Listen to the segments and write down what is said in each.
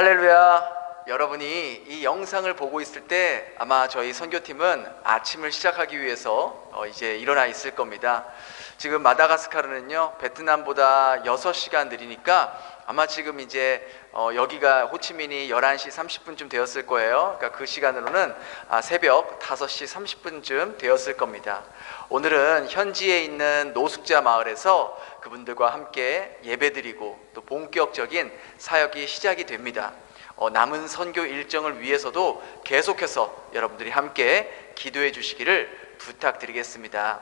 할렐루야. 여러분이 이 영상을 보고 있을 때 아마 저희 선교팀은 아침을 시작하기 위해서 이제 일어나 있을 겁니다. 지금 마다가스카르는요 베트남보다 6시간 느리니까 아마 지금 이제 여기가 호치민이 11시 30분쯤 되었을 거예요. 그러니까 그 시간으로는 새벽 5시 30분쯤 되었을 겁니다. 오늘은 현지에 있는 노숙자 마을에서 그분들과 함께 예배드리고 또 본격적인 사역이 시작이 됩니다. 남은 선교 일정을 위해서도 계속해서 여러분들이 함께 기도해 주시기를 부탁드리겠습니다.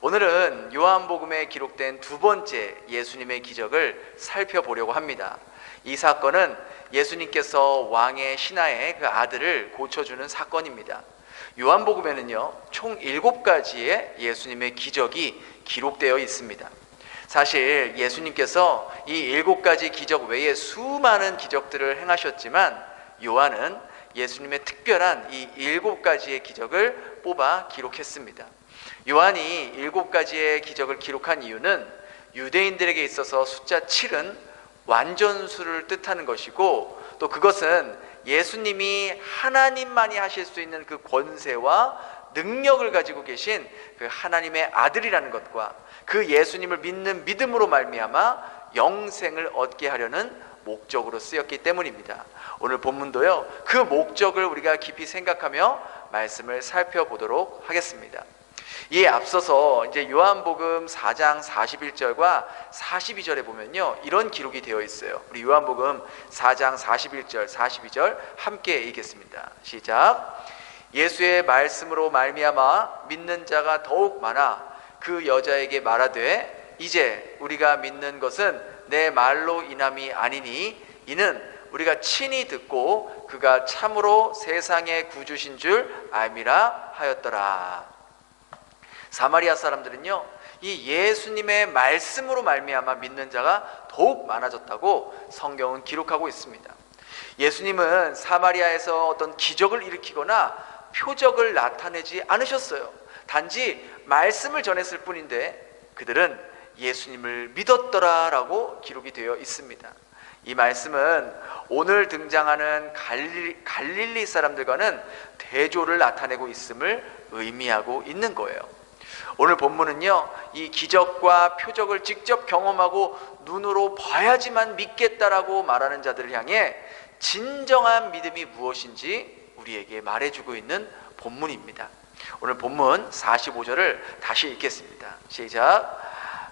오늘은 요한복음에 기록된 두 번째 예수님의 기적을 살펴보려고 합니다. 이 사건은 예수님께서 왕의 신하의 그 아들을 고쳐주는 사건입니다. 요한복음에는요 총 7가지의 예수님의 기적이 기록되어 있습니다. 사실 예수님께서 이 7가지 기적 외에 수많은 기적들을 행하셨지만 요한은 예수님의 특별한 이 7가지의 기적을 뽑아 기록했습니다. 요한이 7가지의 기적을 기록한 이유는 유대인들에게 있어서 숫자 7은 완전수를 뜻하는 것이고, 또 그것은 예수님이 하나님만이 하실 수 있는 그 권세와 능력을 가지고 계신 그 하나님의 아들이라는 것과 그 예수님을 믿는 믿음으로 말미암아 영생을 얻게 하려는 목적으로 쓰였기 때문입니다. 오늘 본문도요 그 목적을 우리가 깊이 생각하며 말씀을 살펴보도록 하겠습니다. 이에 앞서서 이제 요한복음 4장 41절과 42절에 보면요 이런 기록이 되어 있어요. 우리 요한복음 4장 41절 42절 함께 읽겠습니다. 시작. 예수의 말씀으로 말미암아 믿는 자가 더욱 많아 그 여자에게 말하되 이제 우리가 믿는 것은 내 말로 인함이 아니니 이는 우리가 친히 듣고 그가 참으로 세상의 구주신 줄 알미라 하였더라. 사마리아 사람들은요 이 예수님의 말씀으로 말미암아 믿는 자가 더욱 많아졌다고 성경은 기록하고 있습니다. 예수님은 사마리아에서 어떤 기적을 일으키거나 표적을 나타내지 않으셨어요. 단지 말씀을 전했을 뿐인데 그들은 예수님을 믿었더라라고 기록이 되어 있습니다. 이 말씀은 오늘 등장하는 갈릴리 사람들과는 대조를 나타내고 있음을 의미하고 있는 거예요. 오늘 본문은요 이 기적과 표적을 직접 경험하고 눈으로 봐야지만 믿겠다라고 말하는 자들을 향해 진정한 믿음이 무엇인지 우리에게 말해주고 있는 본문입니다. 오늘 본문 45절을 다시 읽겠습니다. 시작.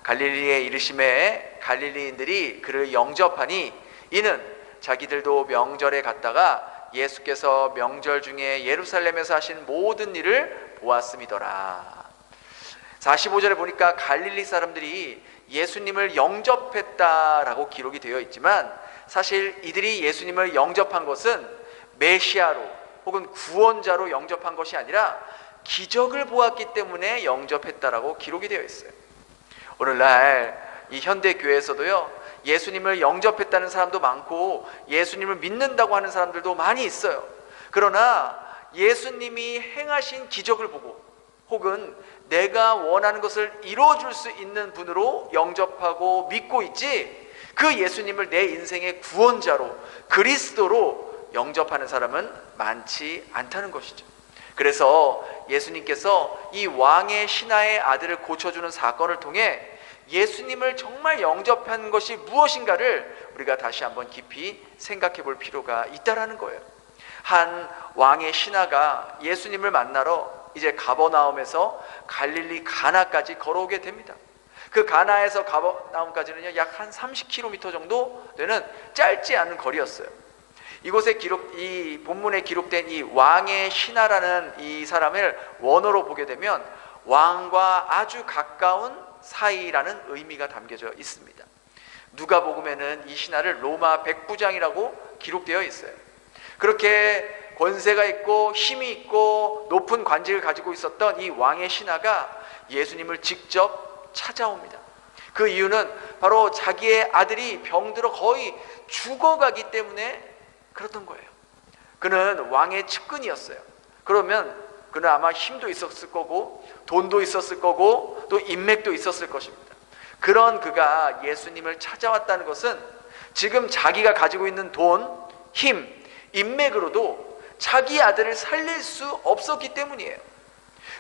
갈릴리에 이르심에 갈릴리인들이 그를 영접하니 이는 자기들도 명절에 갔다가 예수께서 명절 중에 예루살렘에서 하신 모든 일을 보았음이더라. 45절에 보니까 갈릴리 사람들이 예수님을 영접했다라고 기록이 되어 있지만 사실 이들이 예수님을 영접한 것은 메시아로 혹은 구원자로 영접한 것이 아니라 기적을 보았기 때문에 영접했다라고 기록이 되어 있어요. 오늘날 이 현대 교회에서도요 예수님을 영접했다는 사람도 많고 예수님을 믿는다고 하는 사람들도 많이 있어요. 그러나 예수님이 행하신 기적을 보고 혹은 내가 원하는 것을 이루어줄 수 있는 분으로 영접하고 믿고 있지, 그 예수님을 내 인생의 구원자로 그리스도로 영접하는 사람은 많지 않다는 것이죠. 그래서 예수님께서 이 왕의 신하의 아들을 고쳐주는 사건을 통해 예수님을 정말 영접한 것이 무엇인가를 우리가 다시 한번 깊이 생각해 볼 필요가 있다라는 거예요. 한 왕의 신하가 예수님을 만나러 이제 가버나움에서 갈릴리 가나까지 걸어오게 됩니다. 그 가나에서 가버나움까지는요 약 한 30km 정도 되는 짧지 않은 거리였어요. 이곳에 이 본문에 기록된 이 왕의 신하라는 이 사람을 원어로 보게 되면 왕과 아주 가까운 사이라는 의미가 담겨져 있습니다. 누가복음에는 이 신하를 로마 백부장이라고 기록되어 있어요. 그렇게 권세가 있고 힘이 있고 높은 관직을 가지고 있었던 이 왕의 신하가 예수님을 직접 찾아옵니다. 그 이유는 바로 자기의 아들이 병들어 거의 죽어가기 때문에 그렇던 거예요. 그는 왕의 측근이었어요. 그러면 그는 아마 힘도 있었을 거고 돈도 있었을 거고 또 인맥도 있었을 것입니다. 그런 그가 예수님을 찾아왔다는 것은 지금 자기가 가지고 있는 돈, 힘, 인맥으로도 자기 아들을 살릴 수 없었기 때문이에요.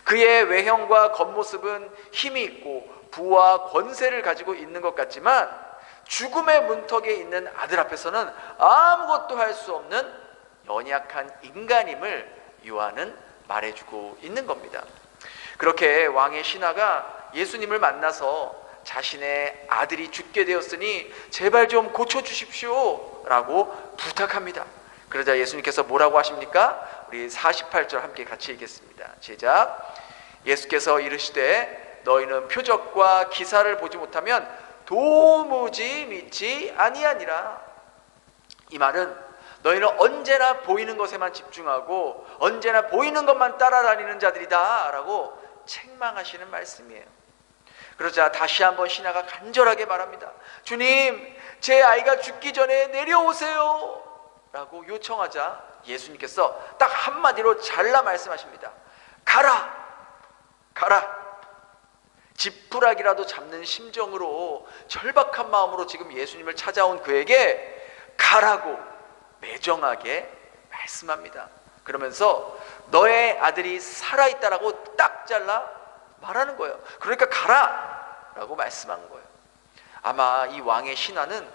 그의 외형과 겉모습은 힘이 있고 부와 권세를 가지고 있는 것 같지만 죽음의 문턱에 있는 아들 앞에서는 아무것도 할 수 없는 연약한 인간임을 요한은 말해주고 있는 겁니다. 그렇게 왕의 신하가 예수님을 만나서 자신의 아들이 죽게 되었으니 제발 좀 고쳐주십시오 라고 부탁합니다. 그러자 예수님께서 뭐라고 하십니까? 우리 48절 함께 같이 읽겠습니다. 시작. 예수께서 이르시되 너희는 표적과 기사를 보지 못하면 도무지 믿지 아니하니라. 이 말은 너희는 언제나 보이는 것에만 집중하고 언제나 보이는 것만 따라다니는 자들이다 라고 책망하시는 말씀이에요. 그러자 다시 한번 신하가 간절하게 말합니다. 주님, 제 아이가 죽기 전에 내려오세요 라고 요청하자 예수님께서 딱 한마디로 잘라 말씀하십니다. 가라! 가라! 지푸라기라도 잡는 심정으로 절박한 마음으로 지금 예수님을 찾아온 그에게 가라고 매정하게 말씀합니다. 그러면서 너의 아들이 살아있다라고 딱 잘라 말하는 거예요. 그러니까 가라! 라고 말씀한 거예요. 아마 이 왕의 신하는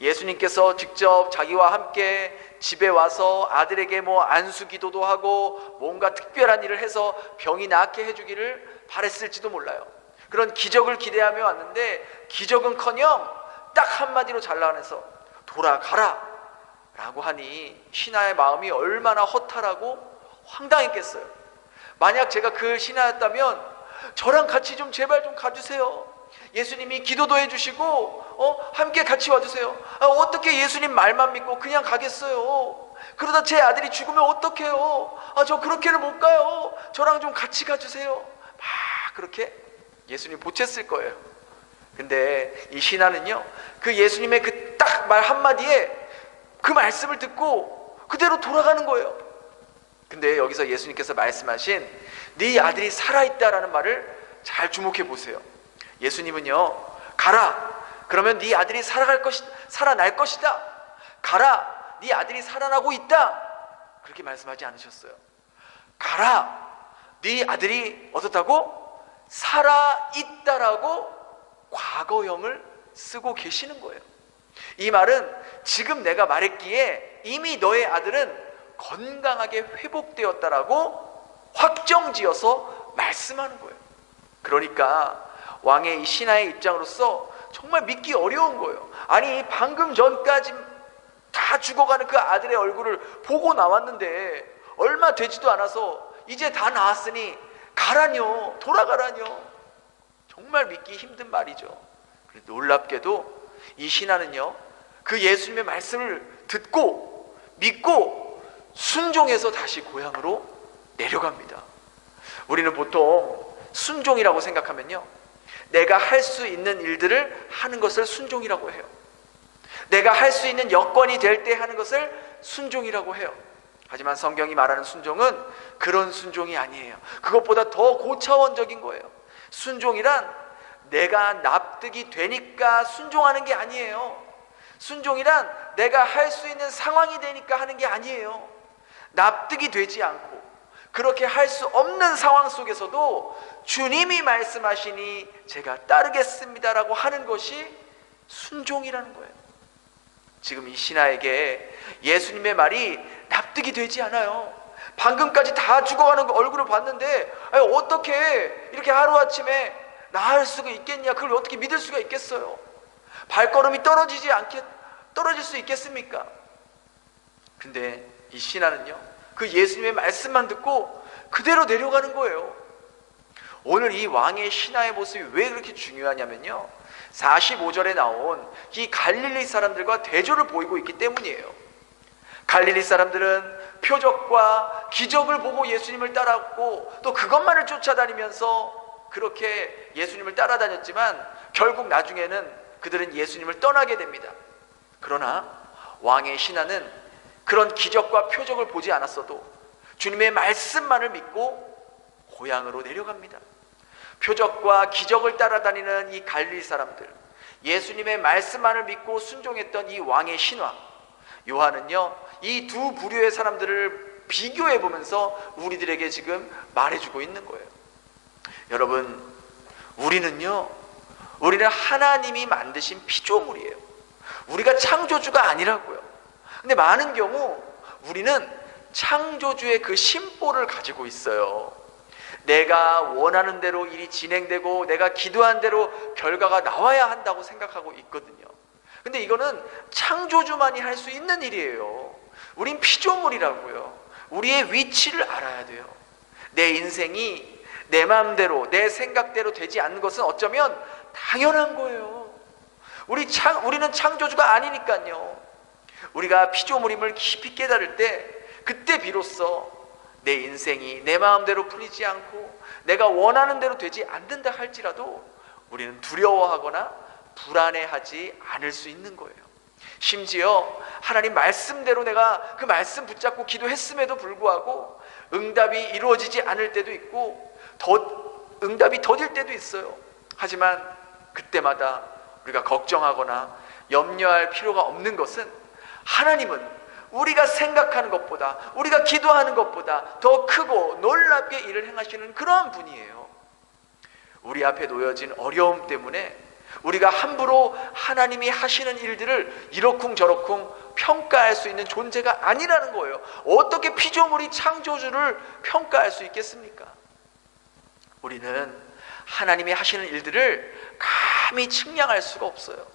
예수님께서 직접 자기와 함께 집에 와서 아들에게 안수기도도 하고 뭔가 특별한 일을 해서 병이 낫게 해주기를 바랬을지도 몰라요. 그런 기적을 기대하며 왔는데 기적은커녕 딱 한마디로 잘라내서 돌아가라 라고 하니 신하의 마음이 얼마나 허탈하고 황당했겠어요. 만약 제가 그 신하였다면 저랑 같이 좀 제발 좀 가주세요. 예수님이 기도도 해주시고 함께 같이 와주세요. 어떻게 예수님 말만 믿고 그냥 가겠어요. 그러다 제 아들이 죽으면 어떡해요. 저 그렇게는 못 가요. 저랑 좀 같이 가주세요. 막 그렇게 예수님 보챘을 거예요. 근데 이 신하는요, 그 예수님의 그 딱 말 한마디에 그 말씀을 듣고 그대로 돌아가는 거예요. 근데 여기서 예수님께서 말씀하신 네 아들이 살아있다라는 말을 잘 주목해 보세요. 예수님은요, 가라, 그러면 네 아들이 살아날 것이다. 가라, 네 아들이 살아나고 있다. 그렇게 말씀하지 않으셨어요. 가라, 네 아들이 어떻다고? 살아있다라고 과거형을 쓰고 계시는 거예요. 이 말은 지금 내가 말했기에 이미 너의 아들은 건강하게 회복되었다라고 확정지어서 말씀하는 거예요. 그러니까 왕의 이 신하의 입장으로서 정말 믿기 어려운 거예요. 아니 방금 전까지 다 죽어가는 그 아들의 얼굴을 보고 나왔는데 얼마 되지도 않아서 이제 다 나았으니 가라뇨, 돌아가라뇨. 정말 믿기 힘든 말이죠. 놀랍게도 이 신하는요, 그 예수님의 말씀을 듣고 믿고 순종해서 다시 고향으로 내려갑니다. 우리는 보통 순종이라고 생각하면요, 내가 할 수 있는 일들을 하는 것을 순종이라고 해요. 내가 할 수 있는 여건이 될 때 하는 것을 순종이라고 해요. 하지만 성경이 말하는 순종은 그런 순종이 아니에요. 그것보다 더 고차원적인 거예요. 순종이란 내가 납득이 되니까 순종하는 게 아니에요. 순종이란 내가 할 수 있는 상황이 되니까 하는 게 아니에요. 납득이 되지 않고 그렇게 할 수 없는 상황 속에서도 주님이 말씀하시니 제가 따르겠습니다라고 하는 것이 순종이라는 거예요. 지금 이 신하에게 예수님의 말이 납득이 되지 않아요. 방금까지 다 죽어가는 얼굴을 봤는데 어떻게 이렇게 하루아침에 나을 수가 있겠냐, 그걸 어떻게 믿을 수가 있겠어요. 발걸음이 떨어질 수 있겠습니까? 근데 이 신하는요, 그 예수님의 말씀만 듣고 그대로 내려가는 거예요. 오늘 이 왕의 신하의 모습이 왜 그렇게 중요하냐면요, 45절에 나온 이 갈릴리 사람들과 대조를 보이고 있기 때문이에요. 갈릴리 사람들은 표적과 기적을 보고 예수님을 따랐고 또 그것만을 쫓아다니면서 그렇게 예수님을 따라다녔지만 결국 나중에는 그들은 예수님을 떠나게 됩니다. 그러나 왕의 신하는 그런 기적과 표적을 보지 않았어도 주님의 말씀만을 믿고 고향으로 내려갑니다. 표적과 기적을 따라다니는 이 갈릴리 사람들, 예수님의 말씀만을 믿고 순종했던 이 왕의 신하 요한은요, 이 두 부류의 사람들을 비교해 보면서 우리들에게 지금 말해주고 있는 거예요. 여러분, 우리는 하나님이 만드신 피조물이에요. 우리가 창조주가 아니라고요. 근데 많은 경우 우리는 창조주의 그 심보를 가지고 있어요. 내가 원하는 대로 일이 진행되고 내가 기도한 대로 결과가 나와야 한다고 생각하고 있거든요. 근데 이거는 창조주만이 할 수 있는 일이에요. 우린 피조물이라고요. 우리의 위치를 알아야 돼요. 내 인생이 내 마음대로 내 생각대로 되지 않는 것은 어쩌면 당연한 거예요. 우리는 창조주가 아니니까요. 우리가 피조물임을 깊이 깨달을 때, 그때 비로소 내 인생이 내 마음대로 풀리지 않고 내가 원하는 대로 되지 않는다 할지라도 우리는 두려워하거나 불안해하지 않을 수 있는 거예요. 심지어 하나님 말씀대로 내가 그 말씀 붙잡고 기도했음에도 불구하고 응답이 이루어지지 않을 때도 있고 응답이 더딜 때도 있어요. 하지만 그때마다 우리가 걱정하거나 염려할 필요가 없는 것은, 하나님은 우리가 생각하는 것보다, 우리가 기도하는 것보다 더 크고 놀랍게 일을 행하시는 그러한 분이에요. 우리 앞에 놓여진 어려움 때문에 우리가 함부로 하나님이 하시는 일들을 이러쿵저러쿵 평가할 수 있는 존재가 아니라는 거예요. 어떻게 피조물이 창조주를 평가할 수 있겠습니까? 우리는 하나님이 하시는 일들을 감히 측량할 수가 없어요.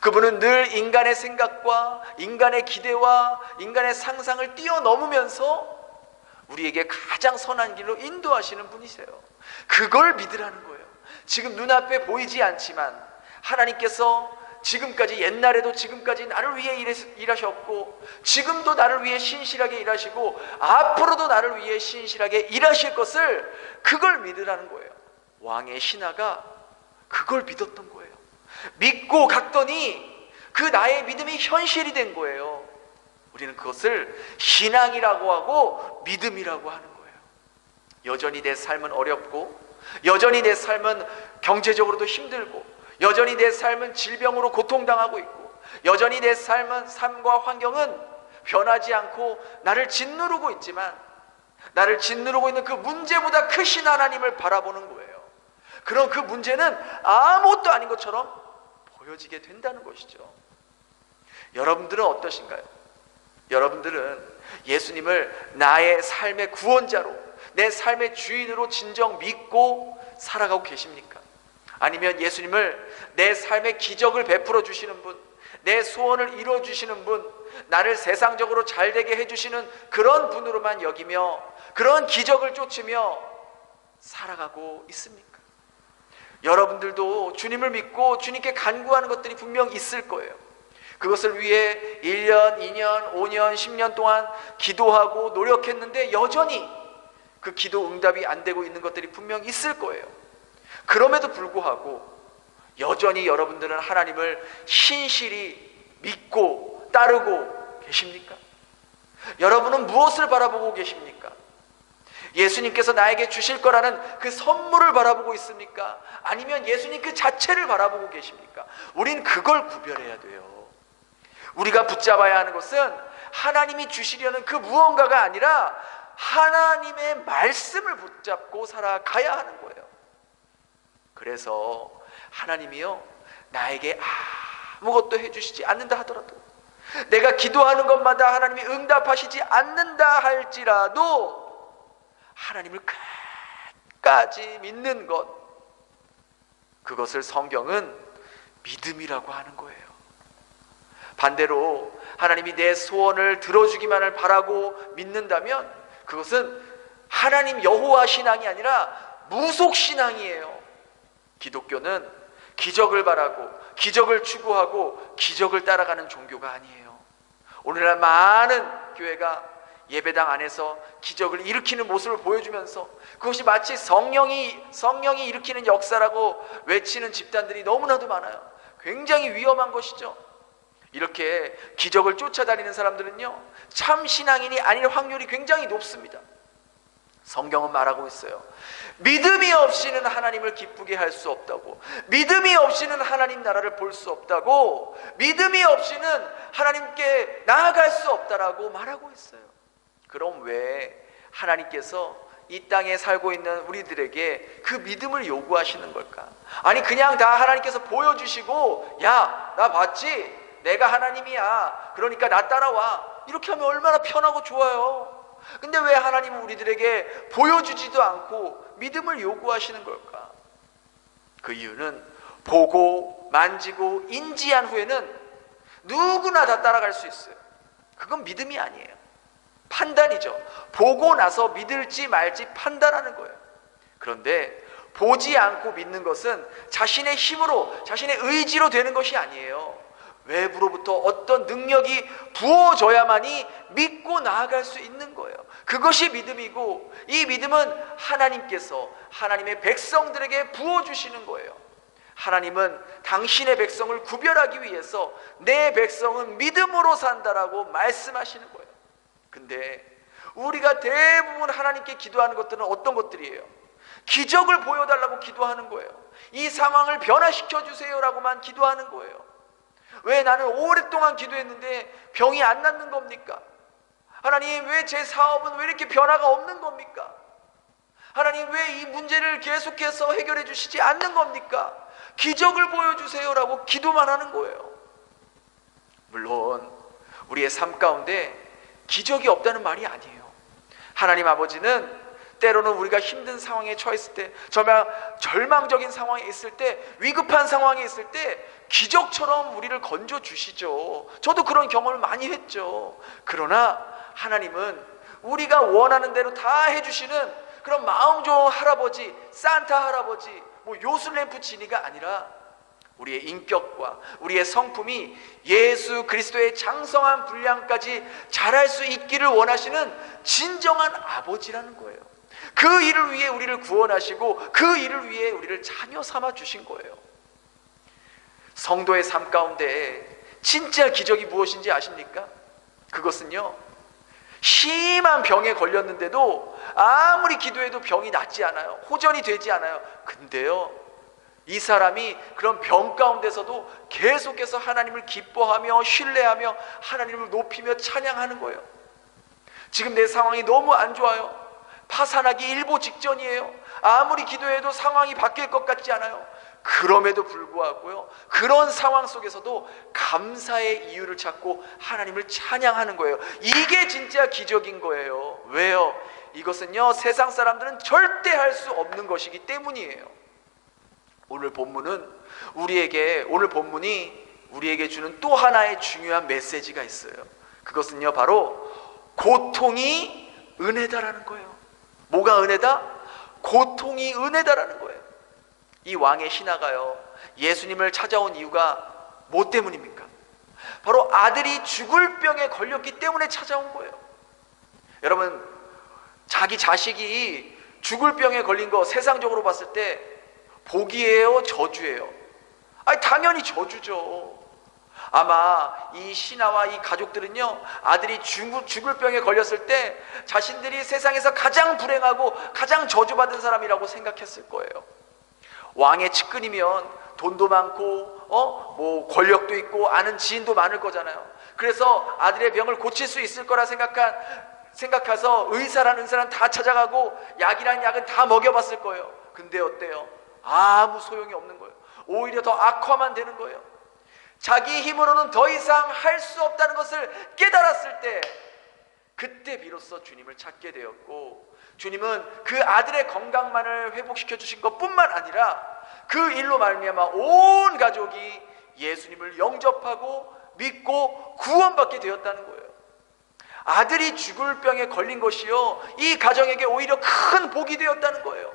그분은 늘 인간의 생각과 인간의 기대와 인간의 상상을 뛰어넘으면서 우리에게 가장 선한 길로 인도하시는 분이세요. 그걸 믿으라는 거예요. 지금 눈앞에 보이지 않지만 하나님께서 지금까지, 옛날에도 지금까지 나를 위해 일하셨고 지금도 나를 위해 신실하게 일하시고 앞으로도 나를 위해 신실하게 일하실 것을, 그걸 믿으라는 거예요. 왕의 신하가 그걸 믿었던 거예요. 믿고 갔더니 그 나의 믿음이 현실이 된 거예요. 우리는 그것을 신앙이라고 하고 믿음이라고 하는 거예요. 여전히 내 삶은 어렵고, 여전히 내 삶은 경제적으로도 힘들고, 여전히 내 삶은 질병으로 고통당하고 있고, 여전히 내 삶과 환경은 변하지 않고 나를 짓누르고 있지만, 나를 짓누르고 있는 그 문제보다 크신 하나님을 바라보는 거예요. 그럼 그 문제는 아무것도 아닌 것처럼 보여지게 된다는 것이죠. 여러분들은 어떠신가요? 여러분들은 예수님을 나의 삶의 구원자로, 내 삶의 주인으로 진정 믿고 살아가고 계십니까? 아니면 예수님을 내 삶의 기적을 베풀어 주시는 분, 내 소원을 이루어 주시는 분, 나를 세상적으로 잘되게 해주시는 그런 분으로만 여기며 그런 기적을 쫓으며 살아가고 있습니까? 여러분들도 주님을 믿고 주님께 간구하는 것들이 분명 있을 거예요. 그것을 위해 1년, 2년, 5년, 10년 동안 기도하고 노력했는데 여전히 그 기도 응답이 안 되고 있는 것들이 분명 있을 거예요. 그럼에도 불구하고 여전히 여러분들은 하나님을 신실히 믿고 따르고 계십니까? 여러분은 무엇을 바라보고 계십니까? 예수님께서 나에게 주실 거라는 그 선물을 바라보고 있습니까? 아니면 예수님 그 자체를 바라보고 계십니까? 우린 그걸 구별해야 돼요. 우리가 붙잡아야 하는 것은 하나님이 주시려는 그 무언가가 아니라 하나님의 말씀을 붙잡고 살아가야 하는 거예요. 그래서 하나님이요, 나에게 아무것도 해주시지 않는다 하더라도, 내가 기도하는 것마다 하나님이 응답하시지 않는다 할지라도 하나님을 끝까지 믿는 것, 그것을 성경은 믿음이라고 하는 거예요. 반대로 하나님이 내 소원을 들어주기만을 바라고 믿는다면 그것은 하나님 여호와 신앙이 아니라 무속 신앙이에요. 기독교는 기적을 바라고 기적을 추구하고 기적을 따라가는 종교가 아니에요. 오늘날 많은 교회가 예배당 안에서 기적을 일으키는 모습을 보여주면서 그것이 마치 성령이 일으키는 역사라고 외치는 집단들이 너무나도 많아요. 굉장히 위험한 것이죠. 이렇게 기적을 쫓아다니는 사람들은요, 참 신앙인이 아닐 확률이 굉장히 높습니다. 성경은 말하고 있어요. 믿음이 없이는 하나님을 기쁘게 할 수 없다고, 믿음이 없이는 하나님 나라를 볼 수 없다고, 믿음이 없이는 하나님께 나아갈 수 없다라고 말하고 있어요. 그럼 왜 하나님께서 이 땅에 살고 있는 우리들에게 그 믿음을 요구하시는 걸까? 아니 그냥 다 하나님께서 보여주시고, 야, 나 봤지? 내가 하나님이야, 그러니까 나 따라와, 이렇게 하면 얼마나 편하고 좋아요. 근데 왜 하나님은 우리들에게 보여주지도 않고 믿음을 요구하시는 걸까? 그 이유는 보고 만지고 인지한 후에는 누구나 다 따라갈 수 있어요. 그건 믿음이 아니에요. 판단이죠. 보고 나서 믿을지 말지 판단하는 거예요. 그런데 보지 않고 믿는 것은 자신의 힘으로, 자신의 의지로 되는 것이 아니에요. 외부로부터 어떤 능력이 부어져야만이 믿고 나아갈 수 있는 거예요. 그것이 믿음이고, 이 믿음은 하나님께서 하나님의 백성들에게 부어주시는 거예요. 하나님은 당신의 백성을 구별하기 위해서 내 백성은 믿음으로 산다라고 말씀하시는 거예요. 근데 우리가 대부분 하나님께 기도하는 것들은 어떤 것들이에요? 기적을 보여달라고 기도하는 거예요. 이 상황을 변화시켜 주세요라고만 기도하는 거예요. 왜 나는 오랫동안 기도했는데 병이 안 낫는 겁니까? 하나님, 왜 제 사업은 왜 이렇게 변화가 없는 겁니까? 하나님, 왜 이 문제를 계속해서 해결해 주시지 않는 겁니까? 기적을 보여주세요라고 기도만 하는 거예요. 물론 우리의 삶 가운데 기적이 없다는 말이 아니에요. 하나님 아버지는 때로는 우리가 힘든 상황에 처했을 때, 정말 절망적인 상황에 있을 때, 위급한 상황에 있을 때 기적처럼 우리를 건져주시죠. 저도 그런 경험을 많이 했죠. 그러나 하나님은 우리가 원하는 대로 다 해주시는 그런 마음 좋은 할아버지, 산타 할아버지, 요술램프 지니가 아니라 우리의 인격과 우리의 성품이 예수 그리스도의 장성한 분량까지 자랄 수 있기를 원하시는 진정한 아버지라는 거예요. 그 일을 위해 우리를 구원하시고 그 일을 위해 우리를 자녀 삼아 주신 거예요. 성도의 삶 가운데 진짜 기적이 무엇인지 아십니까? 그것은요, 심한 병에 걸렸는데도 아무리 기도해도 병이 낫지 않아요. 호전이 되지 않아요. 근데요, 이 사람이 그런 병 가운데서도 계속해서 하나님을 기뻐하며 신뢰하며 하나님을 높이며 찬양하는 거예요. 지금 내 상황이 너무 안 좋아요. 파산하기 일보 직전이에요. 아무리 기도해도 상황이 바뀔 것 같지 않아요. 그럼에도 불구하고요, 그런 상황 속에서도 감사의 이유를 찾고 하나님을 찬양하는 거예요. 이게 진짜 기적인 거예요. 왜요? 이것은요, 세상 사람들은 절대 할 수 없는 것이기 때문이에요. 오늘 본문이 우리에게 주는 또 하나의 중요한 메시지가 있어요. 그것은요, 바로 고통이 은혜다라는 거예요. 뭐가 은혜다? 고통이 은혜다라는 거예요. 이 왕의 신하가요, 예수님을 찾아온 이유가 뭐 때문입니까? 바로 아들이 죽을 병에 걸렸기 때문에 찾아온 거예요. 여러분, 자기 자식이 죽을 병에 걸린 거 세상적으로 봤을 때 복이에요, 저주예요? 아니, 당연히 저주죠. 아마 이 신하와 이 가족들은요, 아들이 죽을 병에 걸렸을 때 자신들이 세상에서 가장 불행하고 가장 저주받은 사람이라고 생각했을 거예요. 왕의 측근이면 돈도 많고 권력도 있고 아는 지인도 많을 거잖아요. 그래서 아들의 병을 고칠 수 있을 거라 생각해서 의사란 다 찾아가고 약이란 약은 다 먹여봤을 거예요. 근데 어때요? 아무 소용이 없는 거예요. 오히려 더 악화만 되는 거예요. 자기 힘으로는 더 이상 할 수 없다는 것을 깨달았을 때, 그때 비로소 주님을 찾게 되었고, 주님은 그 아들의 건강만을 회복시켜 주신 것뿐만 아니라 그 일로 말미암아 온 가족이 예수님을 영접하고 믿고 구원받게 되었다는 거예요. 아들이 죽을 병에 걸린 것이요, 이 가정에게 오히려 큰 복이 되었다는 거예요.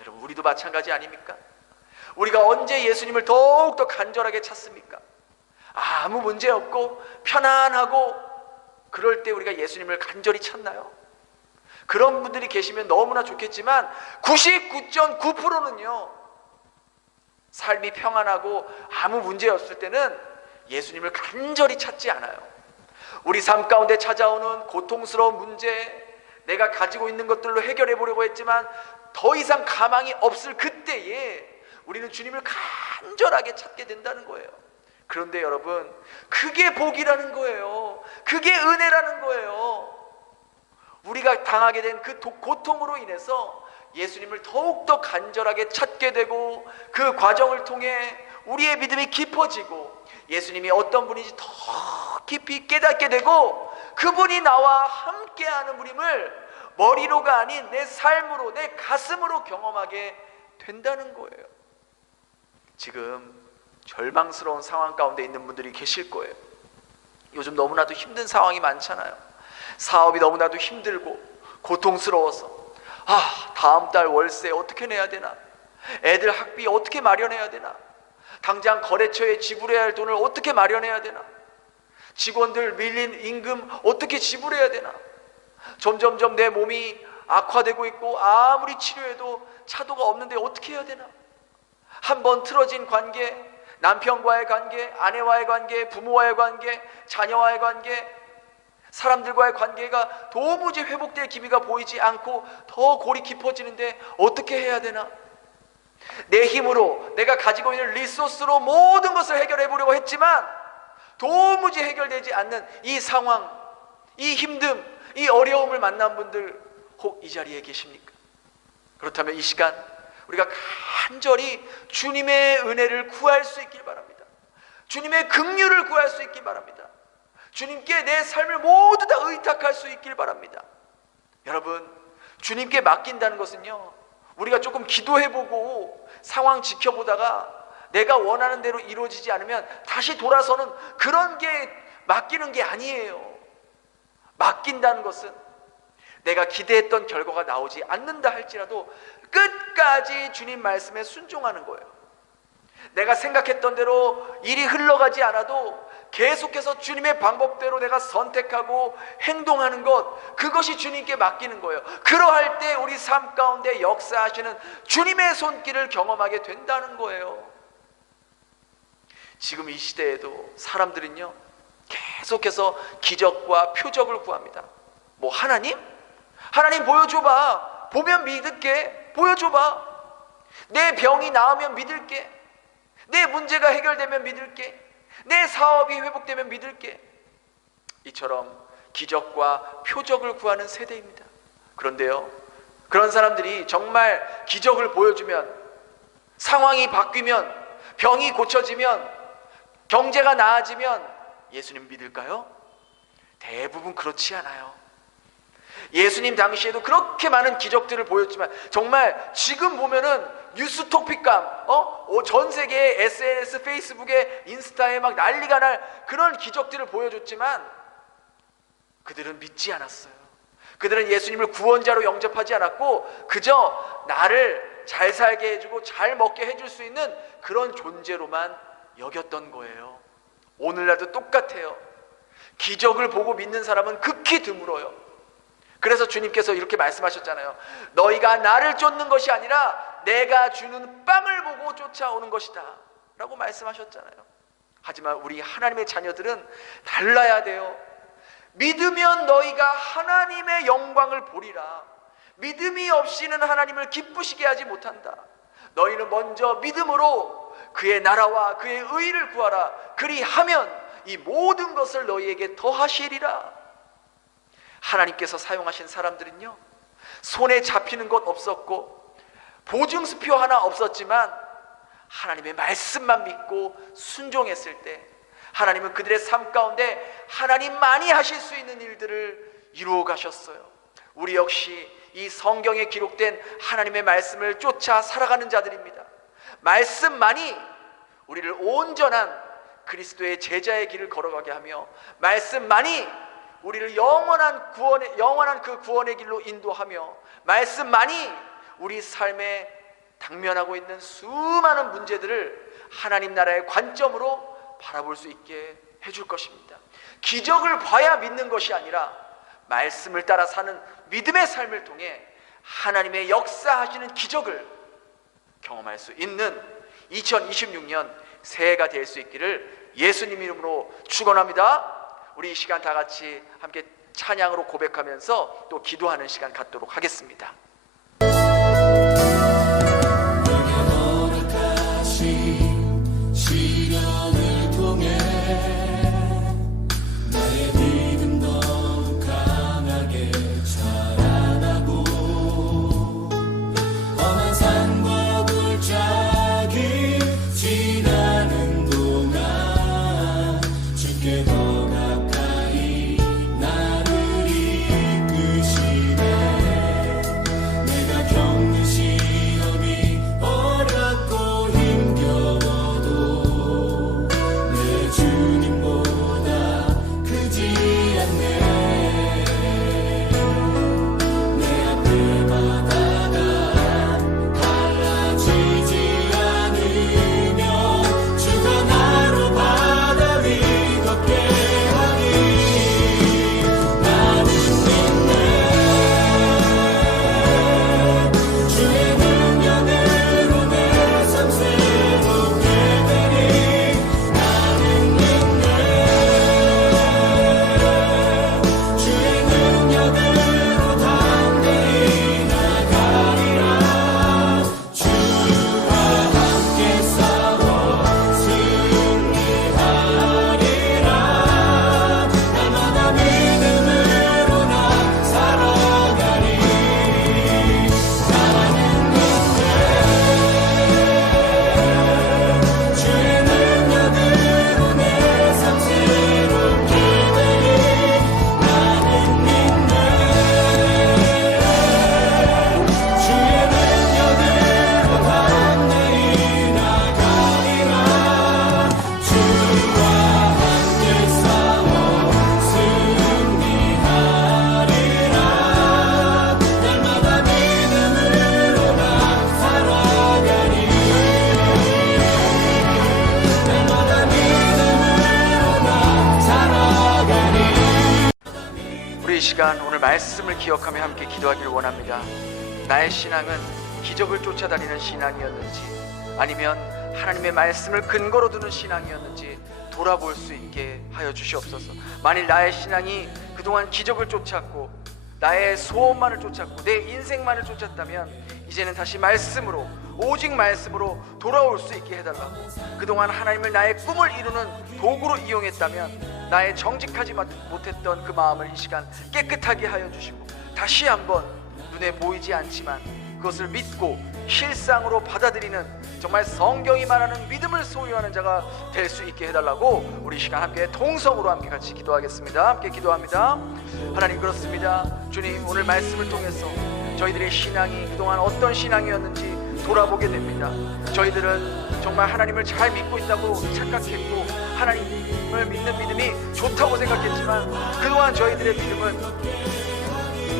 여러분, 우리도 마찬가지 아닙니까? 우리가 언제 예수님을 더욱더 간절하게 찾습니까? 아무 문제 없고 편안하고 그럴 때 우리가 예수님을 간절히 찾나요? 그런 분들이 계시면 너무나 좋겠지만 99.9%는요, 삶이 평안하고 아무 문제 없을 때는 예수님을 간절히 찾지 않아요. 우리 삶 가운데 찾아오는 고통스러운 문제, 내가 가지고 있는 것들로 해결해 보려고 했지만 더 이상 가망이 없을 그때에 우리는 주님을 간절하게 찾게 된다는 거예요. 그런데 여러분, 그게 복이라는 거예요. 그게 은혜라는 거예요. 우리가 당하게 된 그 고통으로 인해서 예수님을 더욱더 간절하게 찾게 되고, 그 과정을 통해 우리의 믿음이 깊어지고 예수님이 어떤 분인지 더 깊이 깨닫게 되고, 그분이 나와 함께하는 분임을 머리로가 아닌 내 삶으로, 내 가슴으로 경험하게 된다는 거예요. 지금 절망스러운 상황 가운데 있는 분들이 계실 거예요. 요즘 너무나도 힘든 상황이 많잖아요. 사업이 너무나도 힘들고 고통스러워서 다음 달 월세 어떻게 내야 되나, 애들 학비 어떻게 마련해야 되나, 당장 거래처에 지불해야 할 돈을 어떻게 마련해야 되나, 직원들 밀린 임금 어떻게 지불해야 되나, 점점점 내 몸이 악화되고 있고 아무리 치료해도 차도가 없는데 어떻게 해야 되나, 한번 틀어진 관계, 남편과의 관계, 아내와의 관계, 부모와의 관계, 자녀와의 관계, 사람들과의 관계가 도무지 회복될 기미가 보이지 않고 더 골이 깊어지는데 어떻게 해야 되나, 내 힘으로, 내가 가지고 있는 리소스로 모든 것을 해결해 보려고 했지만 도무지 해결되지 않는 이 상황, 이 힘듦, 이 어려움을 만난 분들 혹 이 자리에 계십니까? 그렇다면 이 시간 우리가 간절히 주님의 은혜를 구할 수 있길 바랍니다. 주님의 긍휼을 구할 수 있길 바랍니다. 주님께 내 삶을 모두 다 의탁할 수 있길 바랍니다. 여러분, 주님께 맡긴다는 것은요, 우리가 조금 기도해보고 상황 지켜보다가 내가 원하는 대로 이루어지지 않으면 다시 돌아서는 그런 게 맡기는 게 아니에요. 맡긴다는 것은 내가 기대했던 결과가 나오지 않는다 할지라도 끝까지 주님 말씀에 순종하는 거예요. 내가 생각했던 대로 일이 흘러가지 않아도 계속해서 주님의 방법대로 내가 선택하고 행동하는 것, 그것이 주님께 맡기는 거예요. 그러할 때 우리 삶 가운데 역사하시는 주님의 손길을 경험하게 된다는 거예요. 지금 이 시대에도 사람들은요, 계속해서 기적과 표적을 구합니다. 뭐 하나님 보여줘봐, 보면 믿을게, 보여줘봐, 내 병이 나으면 믿을게, 내 문제가 해결되면 믿을게, 내 사업이 회복되면 믿을게. 이처럼 기적과 표적을 구하는 세대입니다. 그런데요, 그런 사람들이 정말 기적을 보여주면, 상황이 바뀌면, 병이 고쳐지면, 경제가 나아지면 예수님 믿을까요? 대부분 그렇지 않아요. 예수님 당시에도 그렇게 많은 기적들을 보였지만 정말 지금 보면은 뉴스 토픽감, 전 세계의 SNS, 페이스북에, 인스타에 막 난리가 날 그런 기적들을 보여줬지만 그들은 믿지 않았어요. 그들은 예수님을 구원자로 영접하지 않았고 그저 나를 잘 살게 해주고 잘 먹게 해줄 수 있는 그런 존재로만 여겼던 거예요. 오늘날도 똑같아요. 기적을 보고 믿는 사람은 극히 드물어요. 그래서 주님께서 이렇게 말씀하셨잖아요. 너희가 나를 쫓는 것이 아니라 내가 주는 빵을 보고 쫓아오는 것이다 라고 말씀하셨잖아요. 하지만 우리 하나님의 자녀들은 달라야 돼요. 믿으면 너희가 하나님의 영광을 보리라. 믿음이 없이는 하나님을 기쁘시게 하지 못한다. 너희는 먼저 믿음으로 그의 나라와 그의 의를 구하라. 그리하면 이 모든 것을 너희에게 더하시리라. 하나님께서 사용하신 사람들은요, 손에 잡히는 것 없었고 보증수표 하나 없었지만 하나님의 말씀만 믿고 순종했을 때 하나님은 그들의 삶 가운데 하나님만이 하실 수 있는 일들을 이루어 가셨어요. 우리 역시 이 성경에 기록된 하나님의 말씀을 쫓아 살아가는 자들입니다. 말씀만이 우리를 온전한 그리스도의 제자의 길을 걸어가게 하며 말씀만이 우리를 영원한 그 구원의 길로 인도하며 말씀만이 우리 삶에 당면하고 있는 수많은 문제들을 하나님 나라의 관점으로 바라볼 수 있게 해줄 것입니다. 기적을 봐야 믿는 것이 아니라 말씀을 따라 사는 믿음의 삶을 통해 하나님의 역사하시는 기적을 경험할 수 있는 2026년 새해가 될 수 있기를 예수님 이름으로 축원합니다. 우리 이 시간 다 같이 함께 찬양으로 고백하면서 또 기도하는 시간 갖도록 하겠습니다. 시련을 통해 나의 믿음 더욱 강하게 자라나고 험한 산과 골짜기 지나는 동안 주께 더 가까이 나를 이끄시네. 내가 겪는 시험이 어렵고 힘겨워도 내 주님보다 크지 않네. 내 앞에 바다가 갈라지지 않으며 주가 나로 바다 위 걷게 하니 나는 믿네. 주의 능력으로 내 삶 새롭게 되니 나는 믿네. 주의 능력으로 담대히 나가리라. 주와 함께 싸워 승리하리라. 날마다 믿음으로 나 살아가리. 나는 믿네. 주의 능력으로 내 삶 새롭게 되니 나는 믿네. 주의 능력으로 담대히 나가리라. 주와 함께 싸워 승리하리라. 날마다 믿음으로 나 살아가리. 날마다 믿음으로 나 살아가리. 우리 이 시간 오늘 말씀을 기억하며 함께 기도하기를 원합니다. 나의 신앙은 기적을 쫓아다니는 신앙이었는지 아니면 하나님의 말씀을 근거로 두는 신앙이었는지 돌아볼 수 있게 하여 주시옵소서. 만일 나의 신앙이 그동안 기적을 쫓았고 나의 소원만을 쫓았고 내 인생만을 쫓았다면 이제는 다시 말씀으로, 오직 말씀으로 돌아올 수 있게 해달라고. 그동안 하나님을 나의 꿈을 이루는 도구로 이용했다면 나의 정직하지 못했던 그 마음을 이 시간 깨끗하게 하여 주시고 다시 한번 눈에 보이지 않지만 그것을 믿고 실상으로 받아들이는 정말 성경이 말하는 믿음을 소유하는 자가 될 수 있게 해달라고 우리 이 시간 함께 동성으로 함께 같이 기도하겠습니다. 함께 기도합니다. 하나님, 그렇습니다. 주님, 오늘 말씀을 통해서 저희들의 신앙이 그동안 어떤 신앙이었는지 돌아보게 됩니다. 저희들은 정말 하나님을 잘 믿고 있다고 착각했고 하나님을 믿는 믿음이 좋다고 생각했지만 그동안 저희들의 믿음은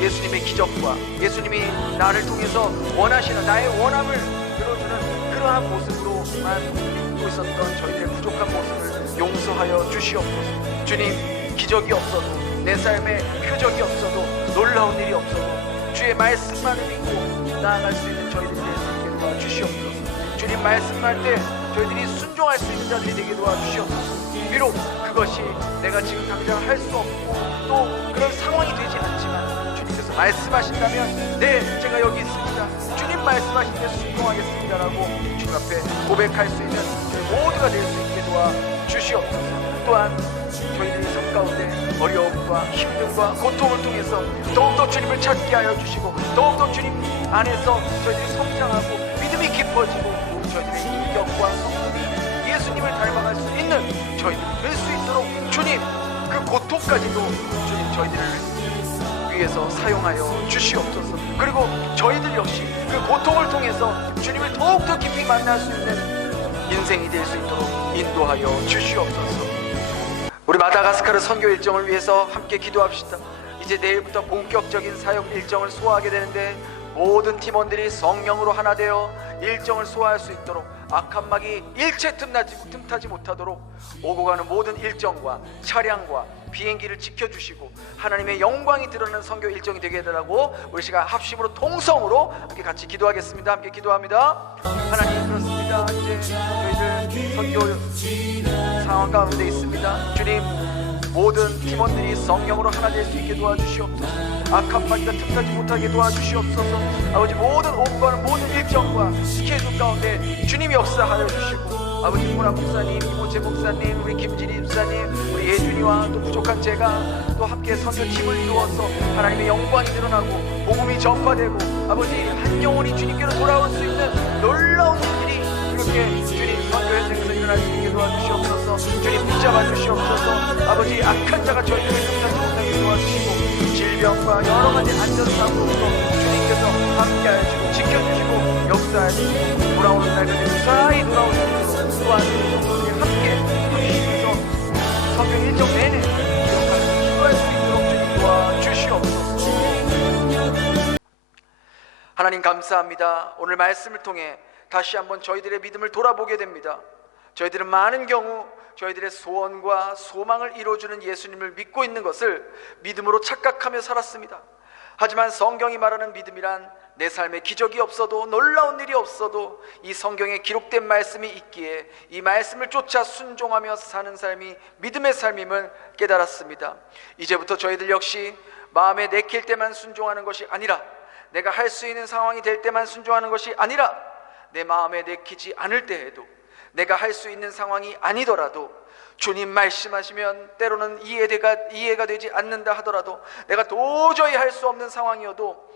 예수님의 기적과 예수님이 나를 통해서 원하시는 나의 원함을 들어주는 그러한 모습으로만 믿고 있었던 저희들의 부족한 모습을 용서하여 주시옵소서. 주님, 기적이 없어도 내 삶에 표적이 없어도 놀라운 일이 없어도 주의 말씀만을 믿고 나아갈 수 있는 저희들이 될 수 있게 도와주시옵소서. 주님, 말씀할 때 저희들이 순종할 수 있는 자들이 되게 도와주시옵소서. 비록 그것이 내가 지금 당장 할 수 없고 또 그런 상황이 되지 않지만 주님께서 말씀하신다면 네, 제가 여기 있습니다. 주님 말씀하신 데 순종하겠습니다라고 주님 앞에 고백할 수 있는 저희 모두가 될 수 있게 도와주시옵소서. 또한 저희들의 삶 가운데 어려움과 힘듦과 고통을 통해서 더욱더 주님을 찾게 하여 주시고 더욱더 주님 안에서 저희들이 성장하고 믿음이 깊어지고 저희들의 인격과 성품이 예수님을 닮아갈 수 있는 저희들이 될 수 있도록 주님, 그 고통까지도 주님 저희들을 위해서 사용하여 주시옵소서. 그리고 저희들 역시 그 고통을 통해서 주님을 더욱더 깊이 만날 수 있는 인생이 될 수 있도록 인도하여 주시옵소서. 우리 마다가스카르 선교 일정을 위해서 함께 기도합시다. 이제 내일부터 본격적인 사역 일정을 소화하게 되는데 모든 팀원들이 성령으로 하나 되어 일정을 소화할 수 있도록 악한 막이 일체 틈타지 못하도록 오고 가는 모든 일정과 차량과 비행기를 지켜주시고 하나님의 영광이 드러나는 선교 일정이 되게 해달라고 우리 시간 합심으로 통성으로 함께 같이 기도하겠습니다. 함께 기도합니다. 하나님, 그렇습니다. 이제 저희들 선교 상황 가운데 있습니다. 주님, 모든 팀원들이 성령으로 하나 될 수 있게 도와주시옵소서. 악한 마귀가 틈타지 못하게 도와주시옵소서. 아버지, 모든 오프하는 모든 일정과 스케줄 가운데 주님이 역사하여 주시고, 아버지 문화 목사님, 이모재 목사님, 우리 김진희 집사님, 우리 예준이와 또 부족한 제가 또 함께 선교팀을 이루어서 하나님의 영광이 드러나고 복음이 전파되고, 아버지 한 영혼이 주님께로 돌아올 수 있는 놀라운 일들이 이렇게 주님 선교 현장에서 일어날 수 있게 도와주시옵소서. 주님 붙잡아 주시옵소서. 아버지 악한 자가 저희들을 틈타지 못하게 도와주시고, 질병과 여러 가지 안전사고로부터 주님께서 함께하여 주시고 지켜주시고 역사하여 주시고, 돌아오는 날까지 무사히 돌아오시고, 또한 우리 함께 하시면서 성경 일정 내내 기록하면서 기도할 수 있도록 주님 도와주시옵소서. 하나님 감사합니다. 오늘 말씀을 통해 다시 한번 저희들의 믿음을 돌아보게 됩니다. 저희들은 많은 경우 저희들의 소원과 소망을 이루어주는 예수님을 믿고 있는 것을 믿음으로 착각하며 살았습니다. 하지만 성경이 말하는 믿음이란 내 삶에 기적이 없어도, 놀라운 일이 없어도 이 성경에 기록된 말씀이 있기에 이 말씀을 쫓아 순종하며 사는 삶이 믿음의 삶임을 깨달았습니다. 이제부터 저희들 역시 마음에 내킬 때만 순종하는 것이 아니라, 내가 할 수 있는 상황이 될 때만 순종하는 것이 아니라, 내 마음에 내키지 않을 때에도, 내가 할 수 있는 상황이 아니더라도, 주님 말씀하시면 때로는 이해가 되지 않는다 하더라도, 내가 도저히 할 수 없는 상황이어도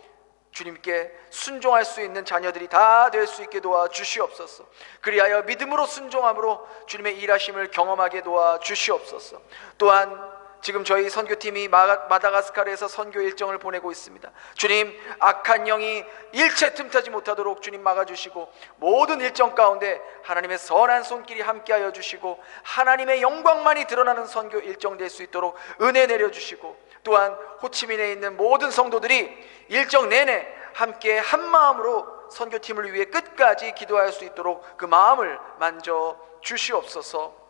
주님께 순종할 수 있는 자녀들이 다 될 수 있게 도와주시옵소서. 그리하여 믿음으로 순종함으로 주님의 일하심을 경험하게 도와주시옵소서. 또한 지금 저희 선교팀이 마다가스카르에서 선교 일정을 보내고 있습니다. 주님, 악한 영이 일체 틈타지 못하도록 주님 막아주시고, 모든 일정 가운데 하나님의 선한 손길이 함께하여 주시고, 하나님의 영광만이 드러나는 선교 일정 될 수 있도록 은혜 내려주시고, 또한 호치민에 있는 모든 성도들이 일정 내내 함께 한 마음으로 선교팀을 위해 끝까지 기도할 수 있도록 그 마음을 만져 주시옵소서.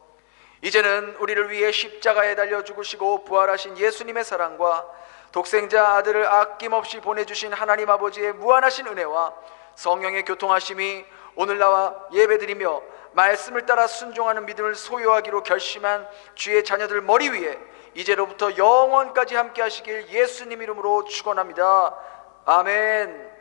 이제는 우리를 위해 십자가에 달려 죽으시고 부활하신 예수님의 사랑과 독생자 아들을 아낌없이 보내주신 하나님 아버지의 무한하신 은혜와 성령의 교통하심이 오늘 나와 예배드리며 말씀을 따라 순종하는 믿음을 소유하기로 결심한 주의 자녀들 머리 위에 이제로부터 영원까지 함께 하시길 예수님 이름으로 축원합니다. 아멘.